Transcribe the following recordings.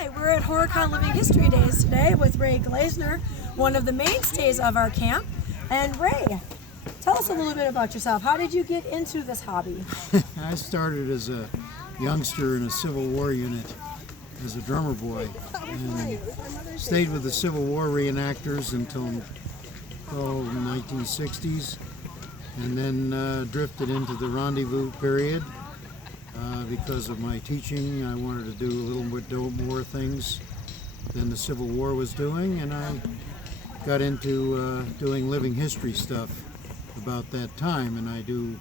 Hi, we're at HorrorCon Living History Days today with Ray Glazner, one of the mainstays of our camp. And Ray, tell us a little bit about yourself. How did you get into this hobby? I started as a youngster in a Civil War unit as a drummer boy and stayed with the Civil War reenactors until the 1960s, and then drifted into the rendezvous period. Because of my teaching, I wanted to do a little bit more things than the Civil War was doing, and I got into doing living history stuff about that time. And I do,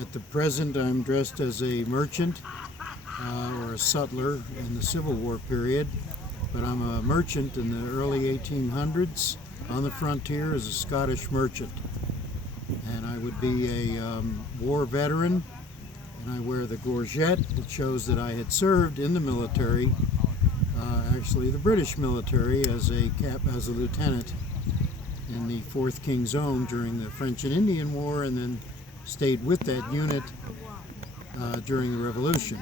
at the present, I'm dressed as a merchant or a sutler in the Civil War period, but I'm a merchant in the early 1800s on the frontier as a Scottish merchant. And I would be a war veteran. And I wear the gorget, which shows that I had served in the military, actually the British military, as a lieutenant in the 4th King's Own during the French and Indian War, and then stayed with that unit during the Revolution.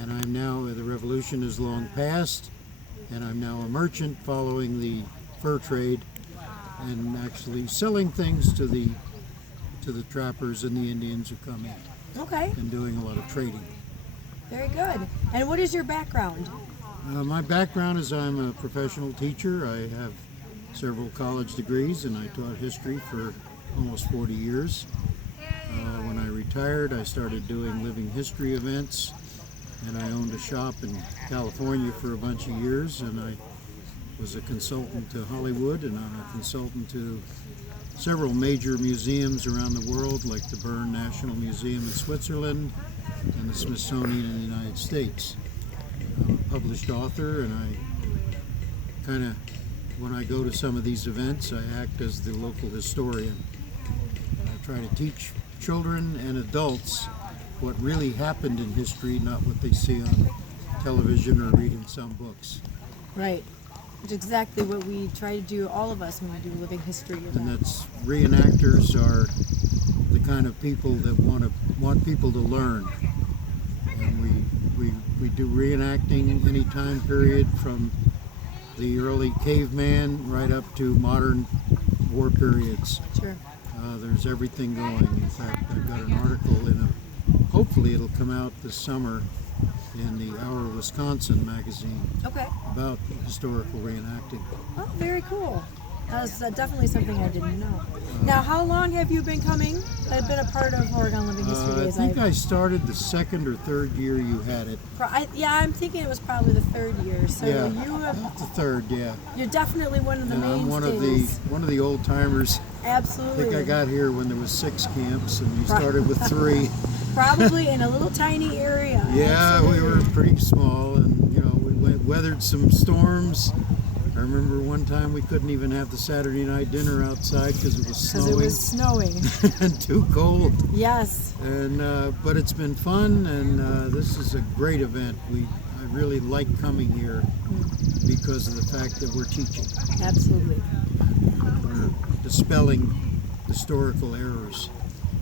And I'm now, the Revolution is long past, and I'm now a merchant following the fur trade and actually selling things to the trappers and the Indians who come in. Okay. And doing a lot of trading. Very good. And what is your background? My background is I'm a professional teacher. I have several college degrees, and I taught history for almost 40 years. When I retired, I started doing living history events, and I owned a shop in California for a bunch of years, and I was a consultant to Hollywood, and I'm a consultant to several major museums around the world, like the Bern National Museum in Switzerland and the Smithsonian in the United States. I'm a published author, and I kind of, when I go to some of these events, I act as the local historian. And I try to teach children and adults what really happened in history, not what they see on television or read in some books. Right. Which is exactly what we try to do, all of us, when we do living history events. And that's, reenactors are the kind of people that want people to learn. And we do reenacting any time period from the early caveman right up to modern war periods. Sure. There's everything going. In fact, I've got an article in hopefully it'll come out this summer in the Our Wisconsin magazine. Okay. About historical reenacting. Oh, very cool. That's definitely something I didn't know. Now, how long have you been coming? I've been a part of HorrorCon Living History Days. I think I started the 2nd or 3rd year you had it. Yeah, I'm thinking it was probably the 3rd year. So yeah, you have, the 3rd, yeah. You're definitely one of the mainstays. I'm one of the old timers. Absolutely. I think I got here when there was 6 camps, and you started with 3. Probably in a little tiny area. Yeah, Absolutely. we were pretty small, and we weathered some storms. I remember one time we couldn't even have the Saturday night dinner outside because it was snowing. Because it was snowing. And too cold. Yes. And but it's been fun, and this is a great event. I really like coming here because of the fact that we're teaching. Absolutely. We're dispelling historical errors.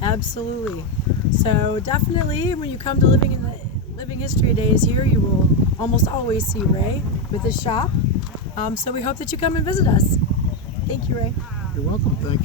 Absolutely. So definitely, when you come to Living History Days here, you will almost always see Ray with his shop. So we hope that you come and visit us. Thank you, Ray. You're welcome. Thank you.